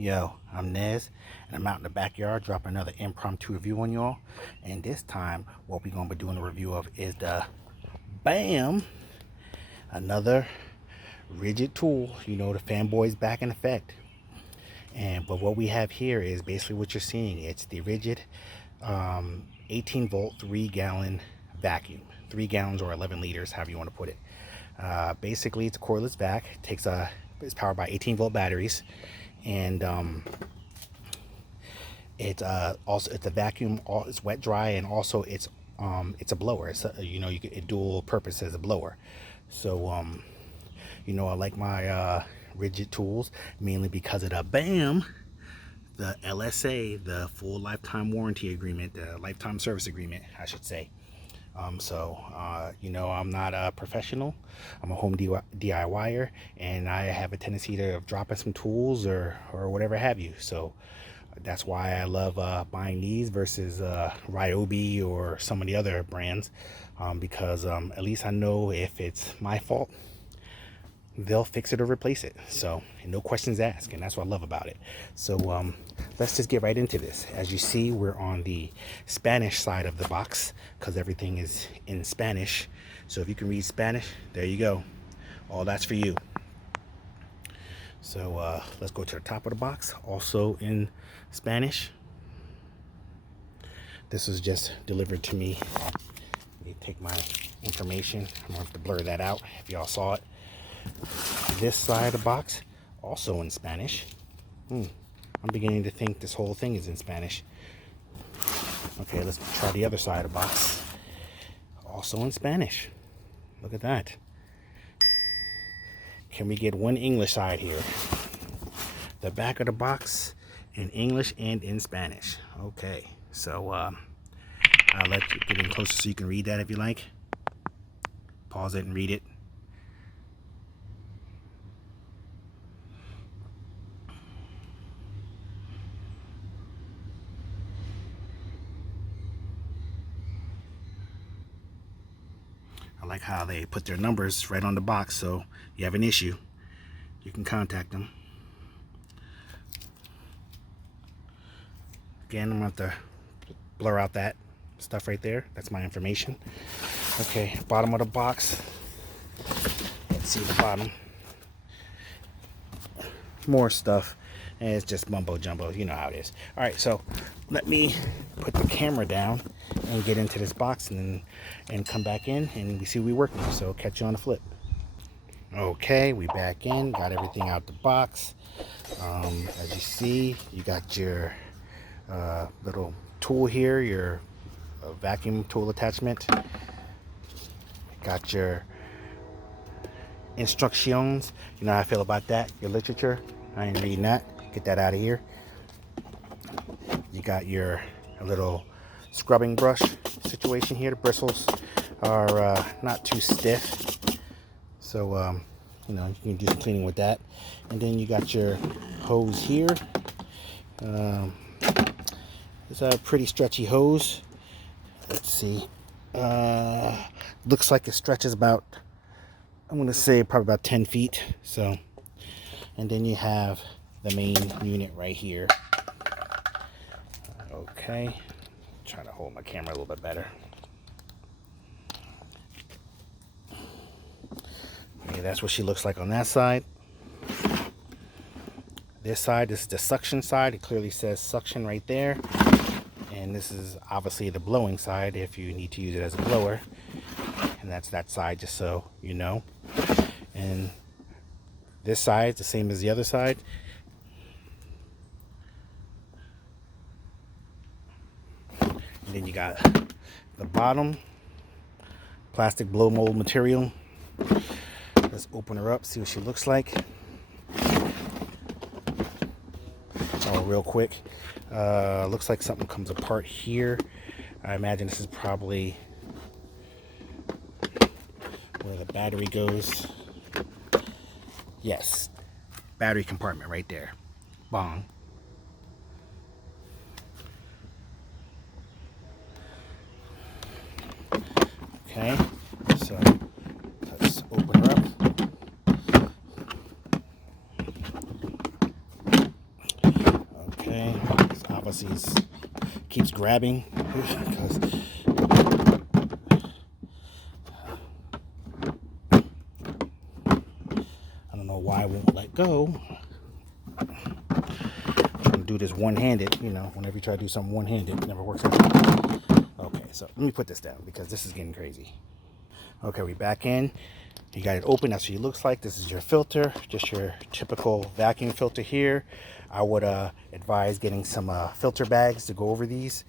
Yo, I'm Nez, and I'm out in the backyard dropping another impromptu review on y'all. And this time, what we're going to be doing a review of is the BAM! Another Ridgid tool. You know, the fanboy's back in effect. But what we have here is basically what you're seeing. It's the Ridgid 18 volt 3-gallon vacuum. 3 gallons or 11 liters, however you want to put it. Basically, it's a cordless vac. It's powered by 18 volt batteries. And it's a vacuum. It's wet dry, and also it's a blower. It's it dual purpose as a blower. So I like my Ridgid tools mainly because of the BAM, the LSA, the full lifetime warranty agreement, the lifetime service agreement, I should say. I'm not a professional. I'm a home DIYer, and I have a tendency to drop in some tools or whatever have you. So that's why I love buying these versus Ryobi or some of the other brands, because at least I know if it's my fault, they'll fix it or replace it. So no questions asked, and that's what I love about it. So let's just get right into this. As you see, we're on the Spanish side of the box because everything is in Spanish. So if you can read Spanish, there you go. All that's for you. So let's go to the top of the box, also in Spanish. This was just delivered to me. Let me take my information. I'm gonna have to blur that out if y'all saw it. This side of the box, also in Spanish. I'm beginning to think this whole thing is in Spanish. Okay, let's try the other side of the box. Also in Spanish. Look at that. Can we get one English side here? The back of the box in English and in Spanish. Okay, so I'll let you get in closer so you can read that if you like. Pause it and read it. I like how they put their numbers right on the box, so you have an issue, you can contact them. Again, I'm going to have to blur out that stuff right there. That's my information. Okay, bottom of the box. Let's see the bottom. More stuff. And it's just mumbo jumbo. You know how it is. All right, so let me put the camera down and get into this box and come back in and we see what we work with. So catch you on the flip. Okay, we back in. Got everything out the box. As you see, you got your little tool here, your vacuum tool attachment. Got your instructions. You know how I feel about that. Your literature. I ain't reading that. Get that out of here. You got your little scrubbing brush situation here. The bristles are not too stiff, so you can do some cleaning with that. And then you got your hose here. It's a pretty stretchy hose. Let's see. Looks like it stretches about, I'm going to say probably about 10 feet. So, and then you have the main unit right here. Okay, try to hold my camera a little bit better. Okay, that's what she looks like on that side. This side, this is the suction side. It clearly says suction right there. And this is obviously the blowing side if you need to use it as a blower. And that's that side, just so you know. And this side is the same as the other side. And then you got the bottom, plastic blow mold material. Let's open her up, see what she looks like. Oh, real quick. Looks like something comes apart here. I imagine this is probably where the battery goes. Yes, battery compartment right there. Bong. Okay, so let's open her up. obviously keeps grabbing because I don't know why I won't let go. I'm gonna do this one-handed, you know, whenever you try to do something one-handed, it never works out. Okay, so let me put this down because this is getting crazy. Okay, we back in. You got it open. That's what it looks like. This is your filter, just your typical vacuum filter here. I would advise getting some filter bags to go over these.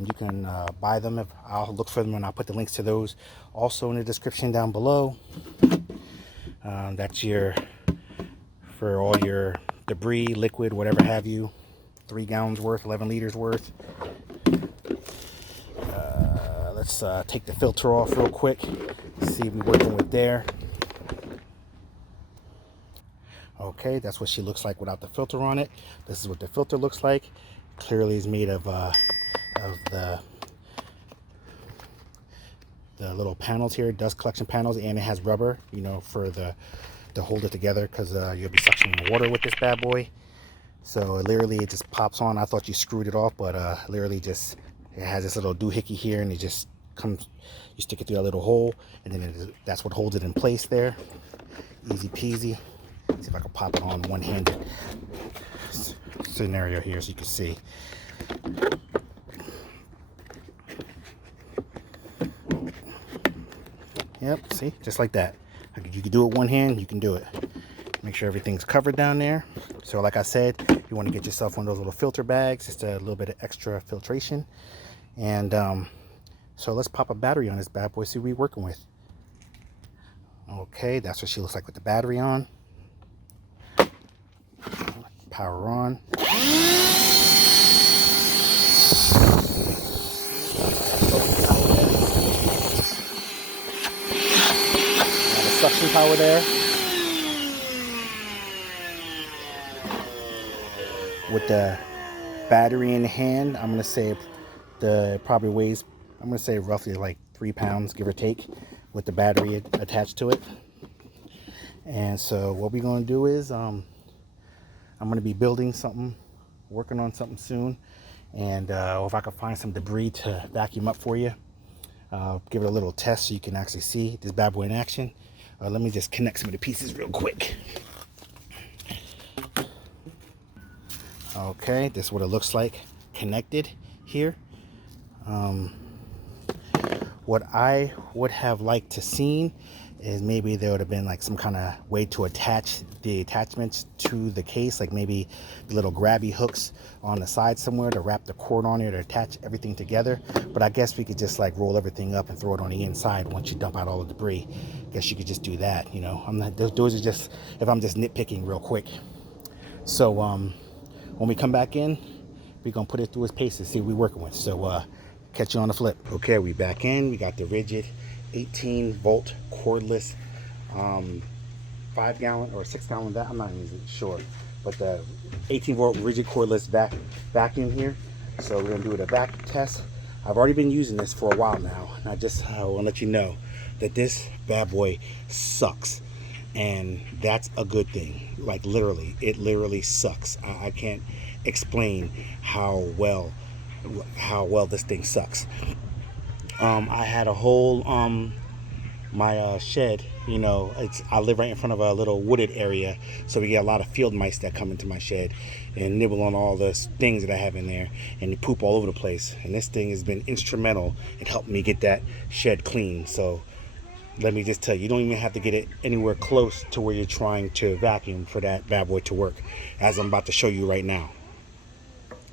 You can buy them. I'll look for them and I'll put the links to those also in the description down below. That's for all your debris, liquid, whatever have you. 3 gallons worth, 11 liters worth. Let's take the filter off real quick. See what we're working with there. Okay, that's what she looks like without the filter on it. This is what the filter looks like. Clearly is made of the little panels here, dust collection panels, and it has rubber, you know, for to hold it together, because you'll be suctioning water with this bad boy. So literally it just pops on. I thought you screwed it off, but literally just it has this little doohickey here, and it just comes. You stick it through a little hole, and then that's what holds it in place there. Easy peasy. See if I can pop it on one-handed scenario here so you can see. Yep, see, just like that. You can do it one hand, you can do it. Make sure everything's covered down there. So like I said, you want to get yourself one of those little filter bags, just a little bit of extra filtration. And so let's pop a battery on this bad boy, see what we're working with. Okay, that's what she looks like with the battery on. Power on. Suction power there. With the battery in hand, I'm gonna say probably weighs, I'm gonna say roughly like 3 pounds, give or take, with the battery attached to it. And so what we're gonna do is I'm gonna be building something, working on something soon, and if I can find some debris to vacuum up for you, give it a little test so you can actually see this bad boy in action. Let me just connect some of the pieces real quick. Okay, this is what it looks like connected here. What I would have liked to seen is maybe there would have been like some kind of way to attach the attachments to the case, like maybe little grabby hooks on the side somewhere to wrap the cord on it or attach everything together. But I guess we could just like roll everything up and throw it on the inside once you dump out all the debris. I guess you could just do that, you know. I'm not, those are just if I'm just nitpicking real quick. So when we come back in, we're gonna put it through its paces, see what we're working with. So catch you on the flip. Okay, we back in. We got the Ridgid 18-volt cordless 5-gallon or 6-gallon that I'm not even sure, but the 18-volt Ridgid cordless vacuum here. So we're gonna do a vacuum test. I've already been using this for a while now, and I want to let you know that this bad boy sucks, and that's a good thing. Like literally, it literally sucks. I can't explain how well this thing sucks. I had a whole my shed, you know, I live right in front of a little wooded area, so we get a lot of field mice that come into my shed and nibble on all the things that I have in there, and they poop all over the place. And this thing has been instrumental in helping me get that shed clean. So let me just tell you, you don't even have to get it anywhere close to where you're trying to vacuum for that bad boy to work, as I'm about to show you right now.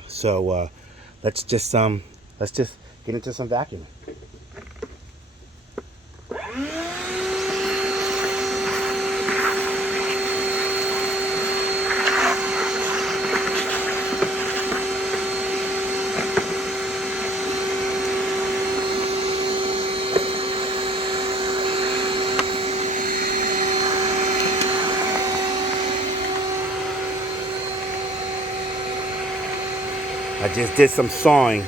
So let's just get into some vacuuming. I just did some sawing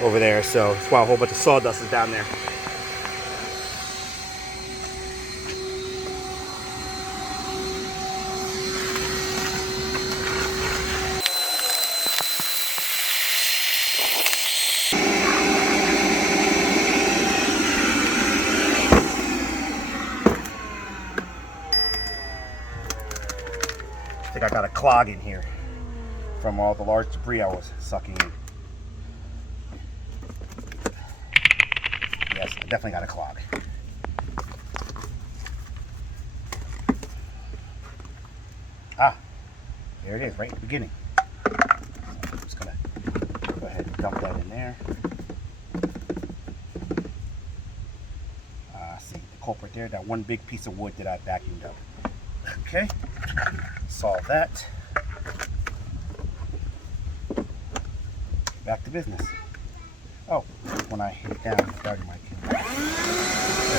over there, so that's why a whole bunch of sawdust is down there. clog in here from all the large debris I was sucking in. Yes, I definitely got a clog. Ah, there it is, right at the beginning. So I'm just gonna go ahead and dump that in there. See the culprit there, that one big piece of wood that I vacuumed up. Okay, solve that. Back to business. Oh, when I hit it down, the starting mic. There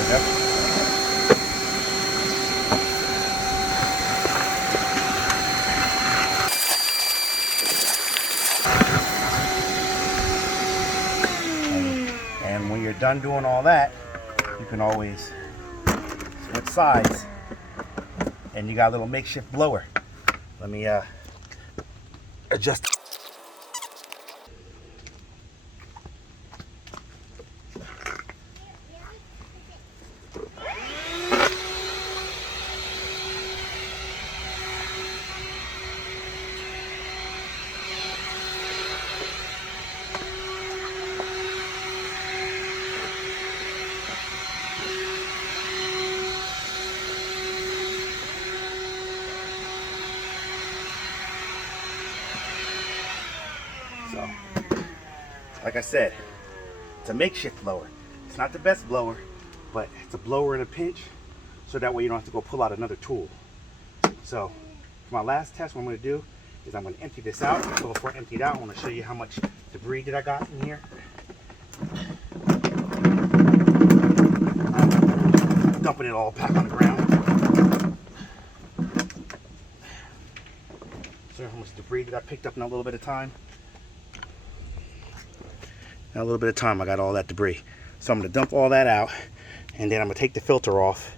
we go. And when you're done doing all that, you can always switch sides, and you got a little makeshift blower. Let me adjust. So, like I said, it's a makeshift blower. It's not the best blower, but it's a blower in a pinch, so that way you don't have to go pull out another tool. So, for my last test, what I'm going to do is I'm going to empty this out. So before I empty it out, I want to show you how much debris that I got in here. Dumping it all back on the ground. So how much debris that I picked up in a little bit of time. In a little bit of time, I got all that debris. So I'm going to dump all that out, and then I'm going to take the filter off,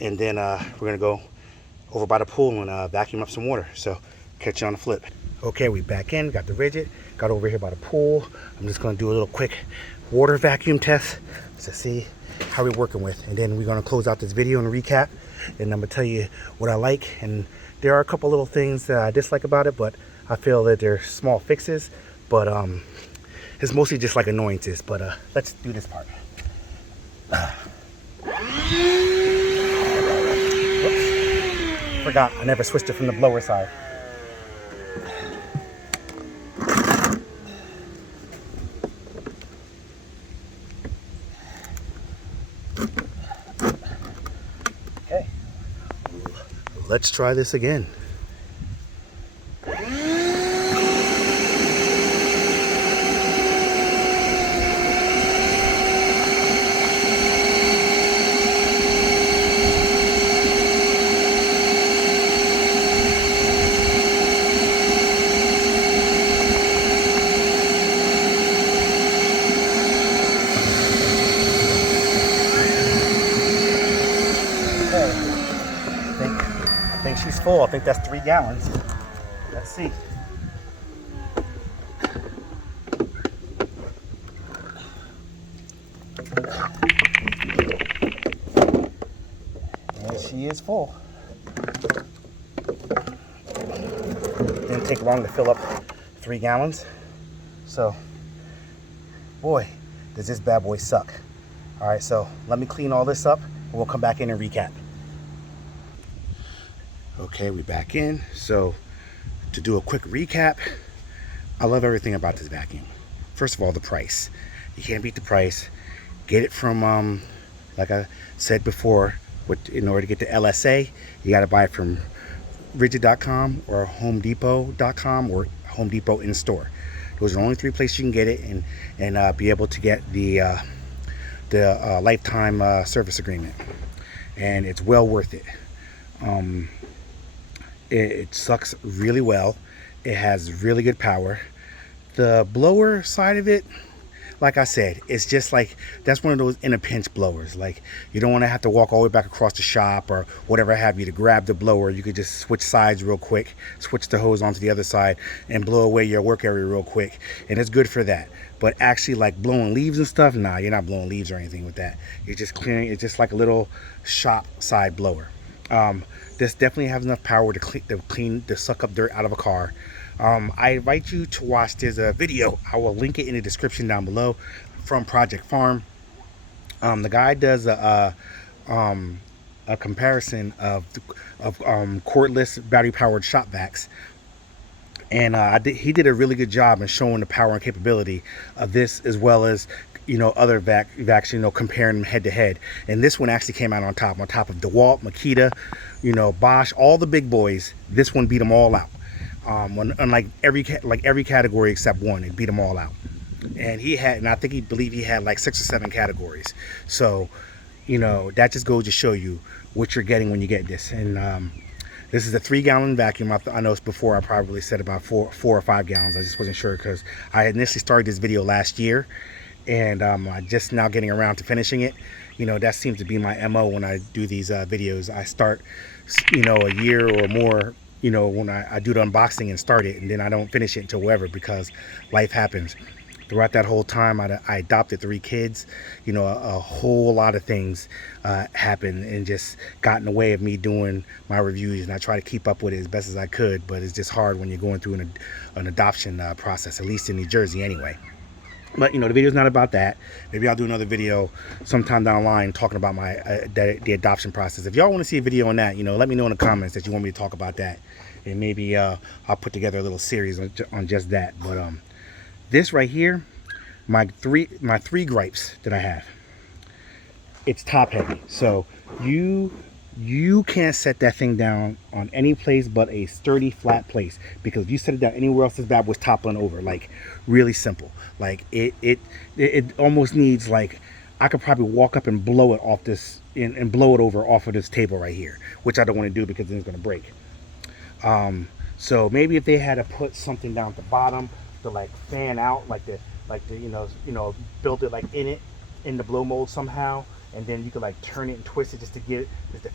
and then we're going to go over by the pool and vacuum up some water. So catch you on the flip. Okay, we back in, got the Ridgid, got over here by the pool. I'm just going to do a little quick water vacuum test to see how we're working with, and then we're going to close out this video and recap, and I'm going to tell you what I like. And there are a couple little things that I dislike about it, but I feel that they're small fixes, but it's mostly just like annoyances. But let's do this part. Whoops. Forgot, I never switched it from the blower side. Okay, let's try this again. I think she's full. I think that's 3 gallons. Let's see. And she is full. Didn't take long to fill up 3 gallons. So, boy, does this bad boy suck. All right, so let me clean all this up, and we'll come back in and recap. Okay, we back in. So to do a quick recap, I love everything about this vacuum. First of all, the price. You can't beat the price. Get it from, like I said before, in order to get the LSA, you got to buy it from Ridgid.com or HomeDepot.com or Home Depot in store. Those are the only 3 places you can get it, and be able to get the lifetime service agreement. And it's well worth it. It sucks really well. It has really good power. The blower side of it, like I said, it's just like, that's one of those in a pinch blowers. Like, you don't want to have to walk all the way back across the shop or whatever have you to grab the blower. You could just switch sides real quick, switch the hose onto the other side, and blow away your work area real quick. And it's good for that. But actually, like blowing leaves and stuff, nah, you're not blowing leaves or anything with that. You're just clearing. It's just like a little shop side blower. This definitely has enough power to suck up dirt out of a car. I invite you to watch this video. I will link it in the description down below from Project Farm. The guy does a comparison of cordless battery powered shop vacs, and he did a really good job in showing the power and capability of this, as well as other vacs, comparing them head to head. And this one actually came out on top of DeWalt, Makita, Bosch, all the big boys. This one beat them all out. Unlike every category except one, it beat them all out. And I think he had like 6 or 7 categories. So that just goes to show you what you're getting when you get this. And this is a 3-gallon vacuum. I know before I probably said about 4 or 5 gallons. I just wasn't sure because I initially started this video last year, and I'm just now getting around to finishing it. That seems to be my MO when I do these videos. I start a year or more when I do the unboxing and start it, and then I don't finish it until wherever, because life happens. Throughout that whole time, I adopted 3 kids. A whole lot of things happened and just got in the way of me doing my reviews, and I try to keep up with it as best as I could, but it's just hard when you're going through an adoption process, at least in New Jersey anyway. But the video's not about that. Maybe I'll do another video sometime down the line talking about my the adoption process. If y'all want to see a video on that, let me know in the comments that you want me to talk about that, and maybe I'll put together a little series on just that. But this right here, my three gripes that I have. It's top heavy, so you can't set that thing down on any place but a sturdy flat place, because if you set it down anywhere else, this bad boy's toppling over. Like, really simple. Like it almost needs, like, I could probably walk up and blow it off this and blow it over off of this table right here, which I don't want to do because then it's going to break. So maybe if they had to put something down at the bottom to like fan out, like the build it like in the blow mold somehow, and then you could like turn it and twist it just to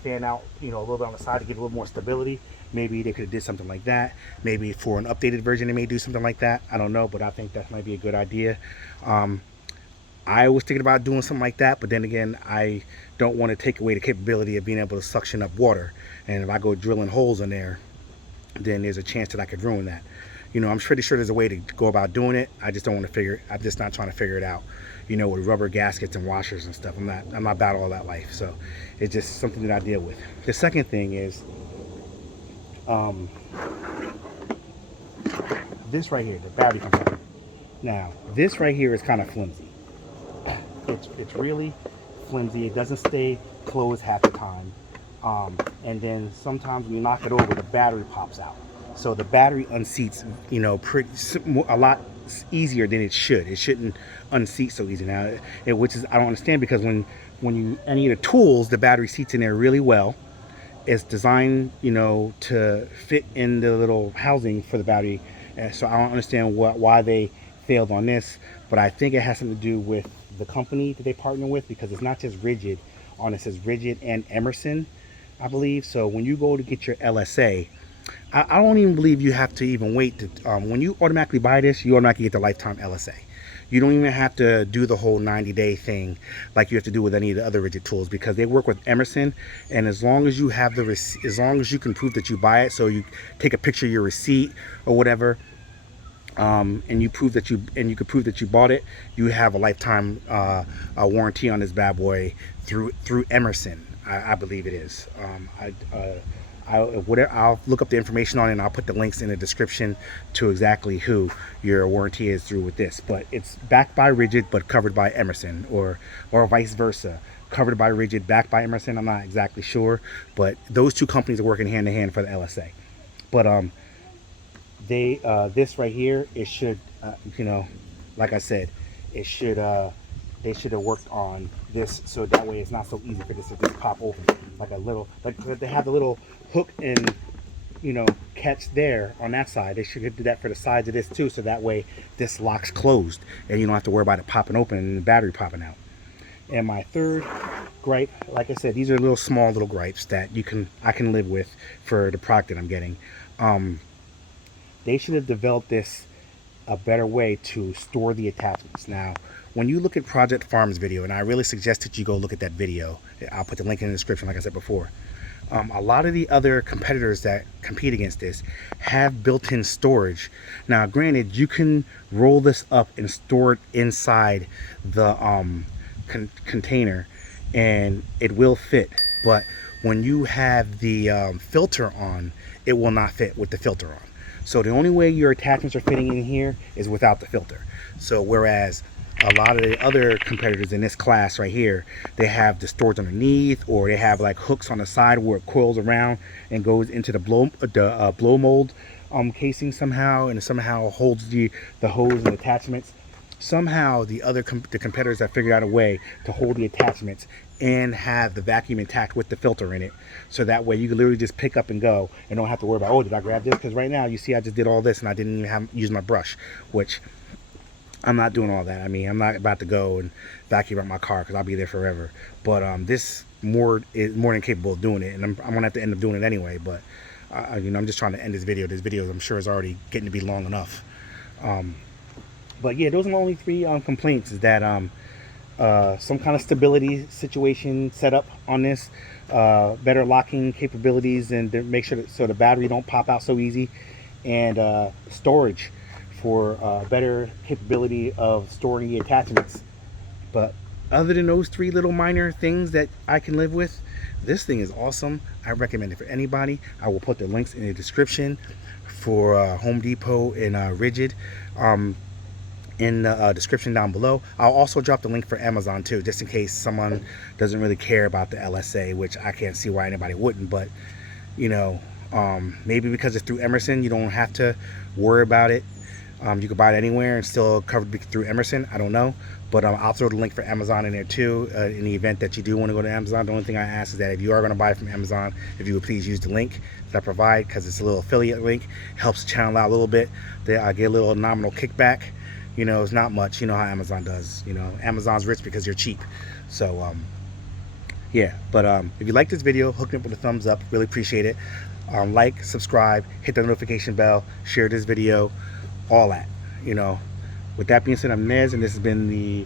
fan out, a little bit on the side to give it a little more stability. Maybe they could have did something like that. Maybe for an updated version they may do something like that. I don't know, but I think that might be a good idea. I was thinking about doing something like that, but then again, I don't want to take away the capability of being able to suction up water. And if I go drilling holes in there, then there's a chance that I could ruin that. I'm pretty sure there's a way to go about doing it. I just don't want to I'm just not trying to figure it out, with rubber gaskets and washers and stuff. I'm not about all that life. So it's just something that I deal with. The second thing is, this right here, the battery compartment. Now, this right here is kind of flimsy. It's really flimsy. It doesn't stay closed half the time. And then sometimes when you knock it over, the battery pops out. So the battery unseats, a lot easier than it should. It shouldn't unseat so easy now, which is, I don't understand, because when you any of the tools, the battery seats in there really well. It's designed, to fit in the little housing for the battery. So I don't understand why they failed on this, but I think it has something to do with the company that they partner with, because it's not just Ridgid. On it says Ridgid and Emerson, I believe. So when you go to get your LSA, I don't even believe you have to even wait to, when you automatically buy this, you automatically get the lifetime LSA. You don't even have to do the whole 90-day thing like you have to do with any of the other Ridgid tools, because they work with Emerson, and as long as you have as long as you can prove that you buy it, so you take a picture of your receipt or whatever, and you can prove that you bought it, you have a lifetime warranty on this bad boy through Emerson. I believe it is. I'll look up the information on it, and I'll put the links in the description to exactly who your warranty is through with this. But it's backed by Ridgid but covered by Emerson, or vice versa. Covered by Ridgid, backed by Emerson. I'm not exactly sure, but those two companies are working hand in hand for the LSA. But this right here, it should, like I said, it should, they should have worked on this so that way it's not so easy for this to just pop open like a little, like they have the little hook and catch there on that side. They should do that for the sides of this too, so that way this locks closed and you don't have to worry about it popping open and the battery popping out. And my third gripe, like I said, these are little small little gripes that I can live with for the product that I'm getting. They should have developed this a better way to store the attachments. Now, when you look at Project Farm's video, and I really suggest that you go look at that video, I'll put the link in the description like I said before. A lot of the other competitors that compete against this have built-in storage. Now granted, you can roll this up and store it inside the container and it will fit, but when you have the filter on, it will not fit with the filter on. So the only way your attachments are fitting in here is without the filter. So whereas a lot of the other competitors in this class right here, they have the storage underneath, or they have like hooks on the side where it coils around and goes into the blow mold casing somehow, and it somehow holds the hose and attachments. Somehow the competitors have figured out a way to hold the attachments and have the vacuum intact with the filter in it, so that way you can literally just pick up and go and don't have to worry about, oh, did I grab this? Because right now you see I just did all this and I didn't even use my brush, which I'm not doing all that. I mean, I'm not about to go and vacuum up my car because I'll be there forever. But this is more than capable of doing it, and I'm gonna have to end up doing it anyway. But you know, I'm just trying to end this video. This video, I'm sure, is already getting to be long enough. But yeah, those are my only three complaints. Is that some kind of stability situation set up on this, better locking capabilities, and to make sure that so the battery don't pop out so easy, and storage for better capability of storing the attachments. But other than those three little minor things that I can live with, this thing is awesome. I recommend it for anybody. I will put the links in the description for Home Depot and Ridgid in the description down below. I'll also drop the link for Amazon too, just in case someone doesn't really care about the LSA, which I can't see why anybody wouldn't. But you know, maybe because it's through Emerson, you don't have to worry about it. You can buy it anywhere and still covered through Emerson. I don't know, but I'll throw the link for Amazon in there too, in the event that you do want to go to Amazon. The only thing I ask is that if you are going to buy it from Amazon, if you would please use the link that I provide, because it's a little affiliate link. It helps the channel out a little bit. I get a little nominal kickback. You know, it's not much. You know how Amazon does. You know, Amazon's rich because you're cheap. So yeah, but if you like this video, hook me up with a thumbs up. Really appreciate it. Like, subscribe, hit the notification bell, share this video, all that. You know, with that being said, I'm Nez, and this has been the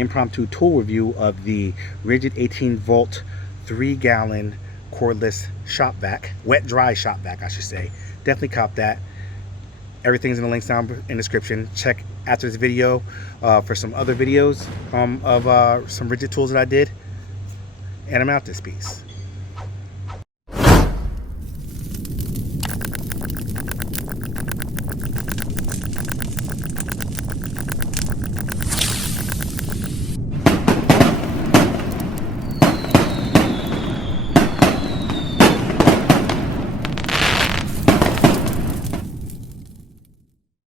impromptu tool review of the Ridgid 18-volt 3-gallon cordless shop vac, wet dry shop vac I should say. Definitely cop that. Everything's in the links down in the description. Check after this video for some other videos of some Ridgid tools that I did, and I'm out this piece.